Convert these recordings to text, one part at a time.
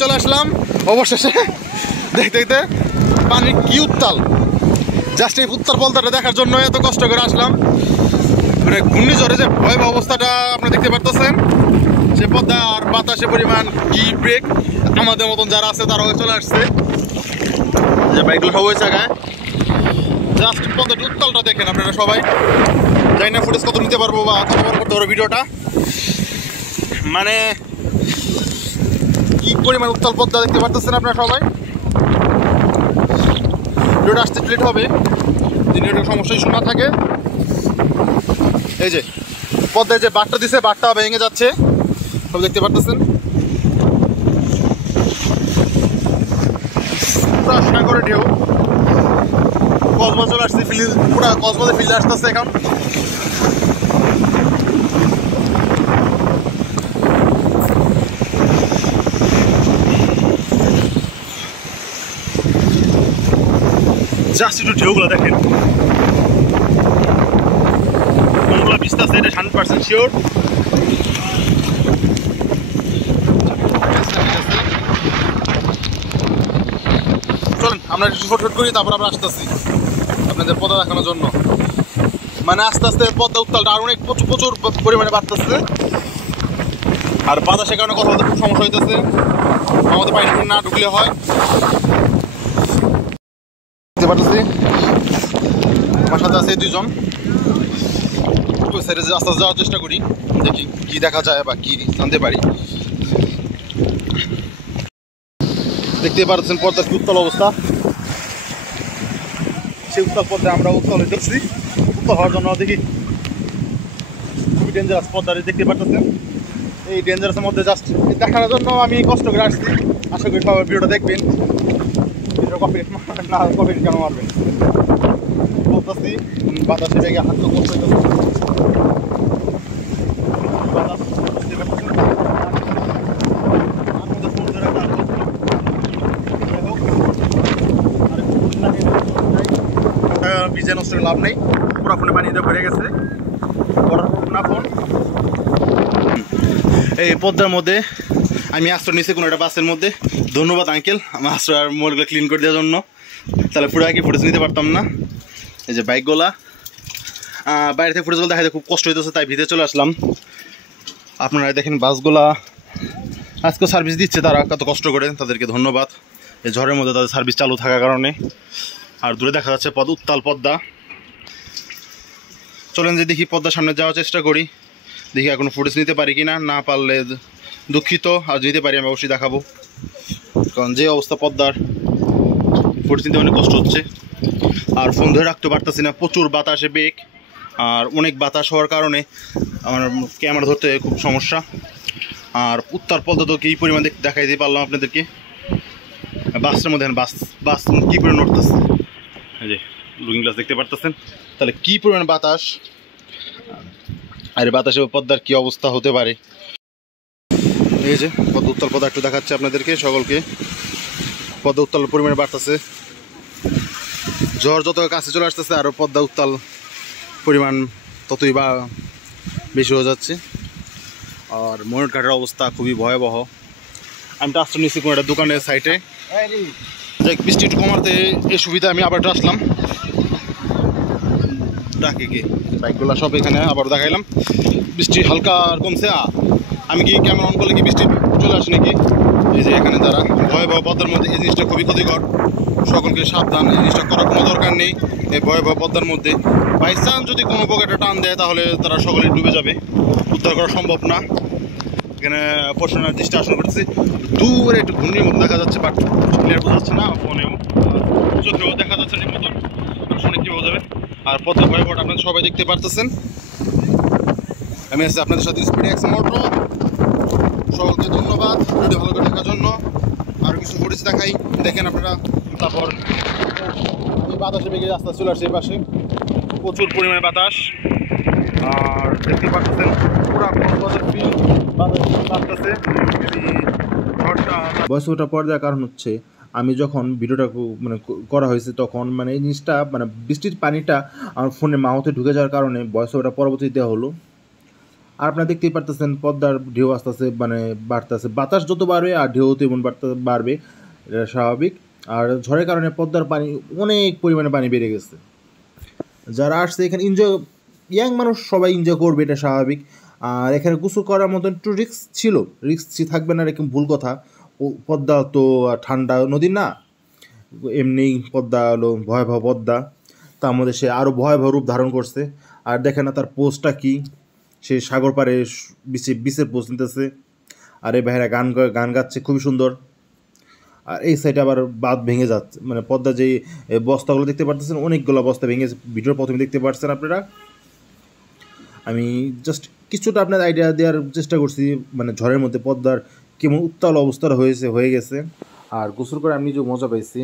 চলে আসলাম অবশেষে দেখতে দেখতে পানি কি উত্তাল। জাস্ট এই উত্তাল পদ্মাটা দেখার জন্য এত কষ্ট করে আসলাম। মানে ঘূর্ণিঝড়ে যে ভয়াবহ অবস্থাটা আপনারা দেখতে পারতেছেন, সে পদ্মা আর বাতাসের পরিমাণ কি ব্রেক। আমাদের মতন যারা আছে তারাও চলে আসছে, যে বাইকগুলো সব ওই জায়গায়। জাস্ট পদ্মার উত্তালটা দেখেন আপনারা সবাই। জানি না ফুটেজ কত নিতে পারবো বা কত বড় করতে পারবো ভিডিওটা। মানে কি পরিমাণ উত্তাল পদ্মা দেখতে পারতেছেন আপনারা সবাই। ভিডিওটা আসতে প্লেট হবে যদি নেটওয়ার্ক সমস্যা ইস্যু না থাকে। এই যে পদ্মায় যে বাঁটটা দিছে, বাঁটটা ভেঙে যাচ্ছে, সব দেখতে পারতেছেন। পুরা সাগরে ঢেউ। কক্সবাজার চলে আসছে, পুরা কক্সবাজার ফিল্ডে আসতেছে এখন। জাস্ট একটু ঢেউগুলো দেখেন, কোনগুলো ভিজতেছে এটা 100% শিওর। চলেন আমরা একটু ছোট করি, তারপর আমরা আসতেছি আপনাদের পদ্মা দেখানোর জন্য। মানে আস্তে আস্তে পদ্মা উত্তালটা আর অনেক প্রচুর পরিমাণে বাড়তেছে, আর বাতাসের কারণে কথা বলতে খুব সমস্যা হইতেছে। আমাদের পানি না ঢুকলে হয়। দেখতে পারতেছি আমার সাথে আছে দুইজন। ওই সাইডে আস্তে আস্তে যাওয়ার চেষ্টা করি, দেখি কি দেখা যায় বা কি জানতে পারি। দেখতে পাচ্ছেন পদ্মার উত্তাল অবস্থা। সেই উত্তাল পদ্মায় আমরা উত্তাল হইতেছি। উত্তাল হওয়ার জন্য দেখি খুবই ডেঞ্জারাস পদ্মারে দেখতে পাচ্ছেন। এই ডেঞ্জারাসের মধ্যে জাস্ট দেখানোর জন্য আমি কষ্ট করে আসছি। আশা করি সবাই ভিডিওটা দেখবেন। কপি না কপি কেন মারবেন বলতেছি। বাতাসে বেগে হাত তো কষ্ট হইতেছে। ভিজে নষ্ট লাভ নেই, পুরো ফোনে পানি দিয়ে ভরে গেছে না ফোন। এই পদ্মার মধ্যে আমি আশ্রয় নিয়েছি কোনো একটা বাসের মধ্যে। ধন্যবাদ আঙ্কেল আমার আশ্রয় আর মোড়গুলো ক্লিন করে দেওয়ার জন্য, তাহলে পুরো আগে ফুটেজ নিতে পারতাম না। এই যে বাইকগুলা বাইরে থেকে ফুটেজগুলো দেখাতে খুব কষ্ট হইতেছে, তাই ভিতরে চলে আসলাম। আপনারা দেখেন বাসগুলা আজকে সার্ভিস দিচ্ছে, তারা কত কষ্ট করে, তাদেরকে ধন্যবাদ। এই ঝড়ের মধ্যে তাদের সার্ভিস চালু থাকার কারণে। আর দূরে দেখা যাচ্ছে উত্তাল পদ্মা। চলেন যে দেখি পদ্মার সামনে যাওয়ার চেষ্টা করি, দেখি এখনো ফুটেজ নিতে পারি কিনা। না পারলে দুঃখিত, আর নিতে পারি আমি অবশ্যই দেখাবো। কারণ যে অবস্থা পদ্মার, ফুটেজ নিতে অনেক কষ্ট হচ্ছে। আর ফোন ধরে রাখতে পারতেছি না, প্রচুর বাতাসে বেগ। আর অনেক বাতাস হওয়ার কারণে আমার ক্যামেরা ধরতে খুব সমস্যা। আর উত্তর পদ্মা তো কী পরিমাণ দেখাই দিতে পারলাম আপনাদেরকে। বাসটার মধ্যে বাস কী পরিমাণ নড়তেছে, এই যে লুকিং গ্লাস দেখতে পারতেছেন। তাহলে কী পরিমাণ বাতাস, আর বাতাসে পদ্মার কী অবস্থা হতে পারে। এই যে পদ্মা উত্তাল পদ্মা একটু দেখাচ্ছে আপনাদেরকে সকলকে। পদ্মা উত্তাল পরিমাণে বাড়তেছে, ঝড় যত কাছে চলে আসতেছে আরও পদ্মা উত্তাল পরিমাণ ততই বা বেশি হয়ে যাচ্ছে। আর ময়ূরঘাটের অবস্থা খুবই ভয়াবহ। আমি তো আশ্রয় নিচ্ছি কোনো একটা দোকানের সাইডে। দেখ বৃষ্টি একটু কমাতে এই সুবিধা আমি আবার আসলাম। ডাকে কি বাইকগুলো সব এখানে আবার দেখাইলাম। বৃষ্টি হালকা আর কমছে। আমি কি ক্যামেরা অন করলে কি বৃষ্টি চলে আসে নাকি? এই যে এখানে তারা ভয়াবহ পদ্মার মধ্যে, এই জিনিসটা খুবই ক্ষতিকর। সকলকে সাবধান, এই জিনিসটা করার কোনো দরকার নেই। এই ভয়াবহ পদ্মার মধ্যে বাই চান্স যদি কোনো পকেটে টান দেয় তাহলে তারা সকলে ডুবে যাবে, উদ্ধার করা সম্ভব না। এখানে পড়াশোনার দৃষ্টি আকর্ষণ করতেছি। দূরে একটু ঘূর্ণির মতো দেখা যাচ্ছে, বাট ক্লিয়ার বোঝা যাচ্ছে না। ফোনেও চোখেও দেখা যাচ্ছে ঠিক মতন, ফোনে কী বোঝা যাবে। আর পদ্মা ভয়াবহটা আপনারা সবাই দেখতে পারতেছেন। আমি আছি আপনাদের সাথে স্পিড এক্স মোটর। সকলকে ধন্যবাদ ভিডিও ভালো করে দেখার জন্য। আরও কিছু ফুটেজ দেখাই, দেখেন আপনারা। তারপর এই বাতাসে বেগে রাস্তা চলে আসছে, এই পাশে প্রচুর পরিমাণে বাতাস। আর দেখতে পাচ্ছেন পুরা কক্সবাজার ফিল্ড বাতাসে ভয়েস ওভারটা পরে দেওয়ার কারণ হচ্ছে আমি যখন ভিডিওটা মানে করা হয়েছে তখন মানে এই জিনিসটা মানে বৃষ্টির পানিটা আমার ফোনে মাউথে ঢুকে যাওয়ার কারণে ভয়েস ওভারটা পরবর্তীতে দেওয়া হলো। আর আপনারা দেখতেই পারতেছেন পদ্মার ঢেউ আস্তে আস্তে মানে বাড়তেছে, বাতাস যত বাড়বে আর ঢেউ তেমন বাড়বে, এটা স্বাভাবিক। আর ঝড়ের কারণে পদ্মার পানি অনেক পরিমাণে পানি বেড়ে গেছে। যারা আসছে এখানে এনজয়, ইয়াং মানুষ সবাই এনজয় করবে, এটা স্বাভাবিক। আর এখানে গোসল করার মতন একটু রিস্ক ছিল, রিস্ক থাকবে না এরকম ভুল কথা। ও পদ্মা তো ঠান্ডা নদী না, এমনিই পদ্মা হলো ভয়াবহ পদ্মা, তার মধ্যে সে আরও ভয়াবহ রূপ ধারণ করছে। আর দেখে না তার পোস্টটা কি, সে সাগর পাড়ে বিচের পোস্ট নিতেছে, আর এই ভাইয়েরা গান গাচ্ছে খুবই সুন্দর। আর এই সাইডে আবার বাঁধ ভেঙে যাচ্ছে, মানে পদ্মা যেই বস্তাগুলো দেখতে পারতেছেন, অনেকগুলো বস্তা ভেঙে ভিডিওর প্রথমে দেখতে পাচ্ছেন আপনারা। আমি জাস্ট কিছুটা আপনার আইডিয়া দেওয়ার চেষ্টা করছি, মানে ঝড়ের মধ্যে পদ্মার কেমন উত্তাল অবস্থা হয়ে গেছে। আর গোসল করে আমি নিজেও মজা পাইছি।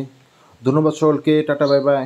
ধন্যবাদ সকলকে, টাটা, বাই বাই।